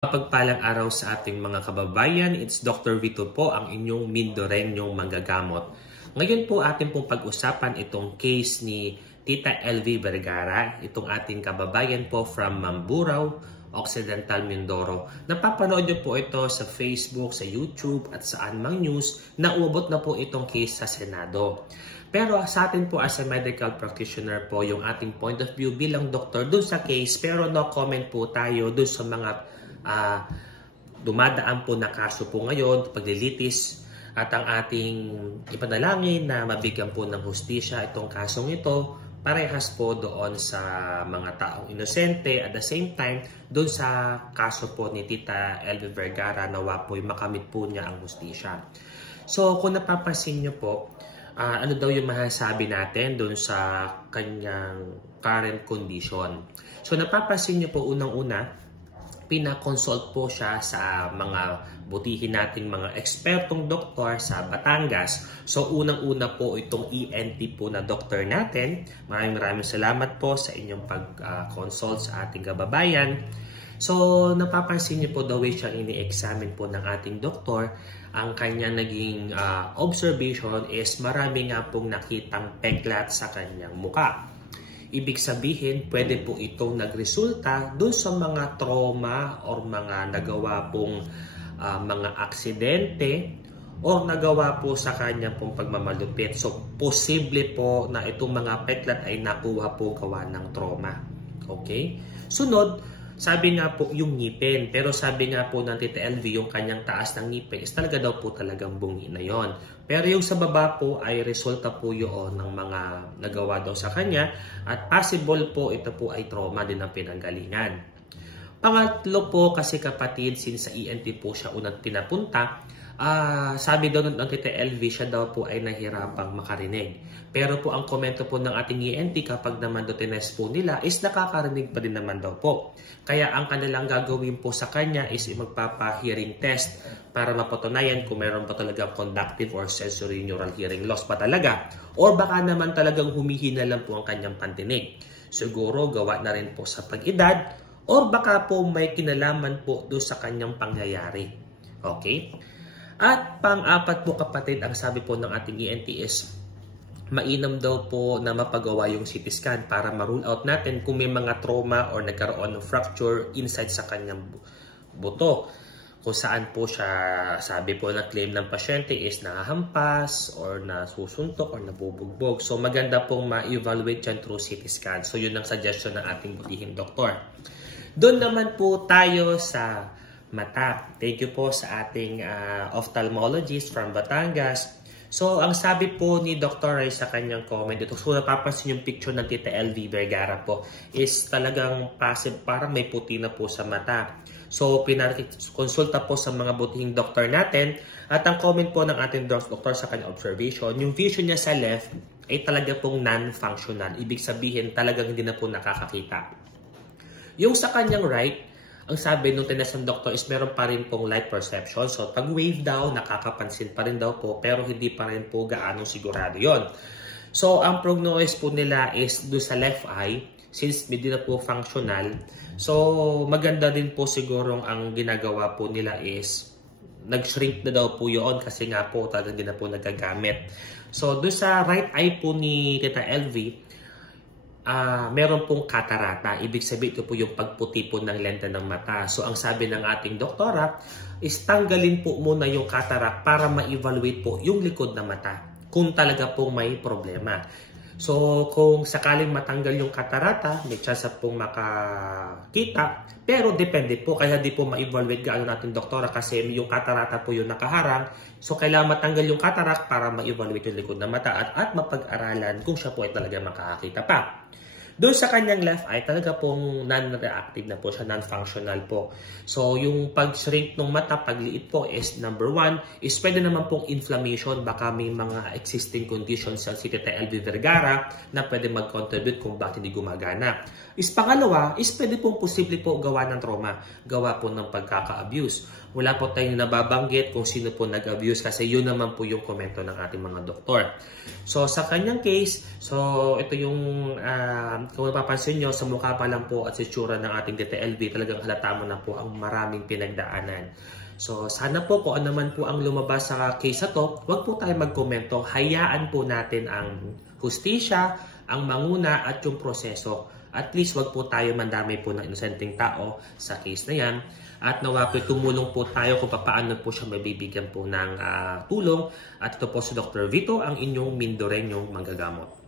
Mapagpalang araw sa ating mga kababayan, it's Dr. Vito po, ang inyong Mindoreñong manggagamot. Ngayon po atin pong pag-usapan itong case ni Tita LV Vergara, itong ating kababayan po from Mamburao, Occidental Mindoro. Napapanood niyo po ito sa Facebook, sa YouTube at sa Anmang News na uabot na po itong case sa Senado. Pero sa atin po as a medical practitioner po yung ating point of view bilang doktor dun sa case, pero no comment po tayo dun sa mga dumadaan po na kaso po ngayon, paglilitis, at ang ating ipanalangin na mabigyan po ng hustisya itong kasong ito, parehas po doon sa mga taong inosente, at the same time doon sa kaso po ni Tita LV Vergara, nawa po'y makamit po niya ang hustisya. So kung napapansin niyo po, ano daw yung masasabi natin doon sa kanyang current condition. So napapansin niyo po, unang-una, pinakonsult po siya sa mga butihin nating mga ekspertong doktor sa Batangas. So unang-una po itong ENT po na doktor natin. Maraming salamat po sa inyong pag-consult sa ating kababayan. So napapansin niyo po the way siyang ini-examine po ng ating doktor, ang kanya naging observation is marami nga pong nakitang peklat sa kanyang muka. Ibig sabihin, pwede po itong nagresulta dun sa mga trauma or mga nagawa pong mga aksidente o nagawa po sa kanya pong pagmamalupit. So, posible po na itong mga peklat ay nakuha po gawa ng trauma. Okay? Sunod, sabi nga po yung ngipin. Pero sabi nga po ng Tita LV, yung kanyang taas ng ngipin is talaga daw po talagang bungi na yon. Pero yung sa baba po ay resulta po yun ng mga nagawa daw sa kanya. At possible po ito po ay trauma din ng pinanggalingan. Pangatlo po, kasi kapatid, since sa ENT po siya unang pinapunta, sabi daw ng Tita LV, siya daw po ay nahirapang makarinig. Pero po ang komento po ng ating ENT kapag naman daw tinest po nila is nakakarinig pa din naman daw po. Kaya ang kanilang gagawin po sa kanya is magpapa-hearing test para mapatunayan kung meron pa talagang conductive or sensory neural hearing loss pa talaga. Or baka naman talagang humihina lang po ang kanyang pandinig. Siguro gawa na rin po sa pag-edad or baka po may kinalaman po doon sa kanyang pangyayari. Okay? At pang-apat po kapatid, ang sabi po ng ating ENT is mainam daw po na mapagawa yung CT scan para ma-rule out natin kung may mga trauma or nagkaroon ng fracture inside sa kanyang buto. Kung saan po siya, sabi po na claim ng pasyente is nahahampas or nasusuntok or nabubugbog. So maganda pong ma-evaluate yan through CT scan. So yun ang suggestion ng ating butihing doktor. Doon naman po tayo sa mata. Thank you po sa ating ophthalmologist from Batangas. So, ang sabi po ni Dr. Ray sa kanyang comment dito, so napapansin yung picture ng Tita LV Vergara po, is talagang passive, parang may puti na po sa mata. So, konsulta po sa mga butihing doktor natin, at ang comment po ng ating doktor sa kanyang observation, yung vision niya sa left ay talaga pong non-functional. Ibig sabihin, talagang hindi na po nakakakita. Yung sa kanyang right, ang sabi nung tinest ng doktor is meron pa rin pong light perception. So, pag wave daw, nakakapansin pa rin daw po, pero hindi pa rin po gaano sigurado yon. So, ang prognosis po nila is do sa left eye, since hindi na po functional. So, maganda din po sigurong ang ginagawa po nila is nag-shrink na daw po yun kasi nga po talagang hindi na po nagagamit. So, do sa right eye po ni Tita LV, meron pong katarata. Ibig sabihin ito po yung pagputi po ng lente ng mata. So, ang sabi ng ating doktora is tanggalin po muna yung katarak para ma-evaluate po yung likod ng mata kung talaga pong may problema. So, kung sakaling matanggal yung katarata, may chance pong makakita. Pero depende po, kaya di po ma-evaluate gaano natin doktora kasi yung katarata po yung nakaharang. So, kailangan matanggal yung katarak para ma-evaluate yung likod ng mata at mapag-aralan kung siya po ay talaga makakakita pa. Doon sa kanyang left eye, talaga pong non-reactive na po siya, non-functional po. So, yung pag-shrink ng mata, pagliit po is number 1, is pwede naman pong inflammation. Baka may mga existing conditions sa si Tita LV Vergara na pwede mag-contribute kung bakit hindi gumagana. Is pangalawa, is pwede pong posible po gawa ng trauma, gawa po ng pagkaka-abuse. Wala po tayong nababanggit kung sino po nag-abuse kasi yun naman po yung komento ng ating mga doktor. So sa kanyang case, so ito yung kung napapansin nyo, sa mukha pa lang po at sa itsura ng ating DTLV, talagang halata mo na po ang maraming pinagdaanan. So sana po kung ano man po ang lumabas sa case na to, huwag po tayo magkomento. Hayaan po natin ang hustisya, ang manguna at yung proseso. At least wag po tayo mandamay po ng inosenteng tao sa case na yan. At nawa po tumulong po tayo kung paano po siya mabibigyan po ng tulong. At ito po si Dr. Vito, ang inyong Mindoreñong manggagamot.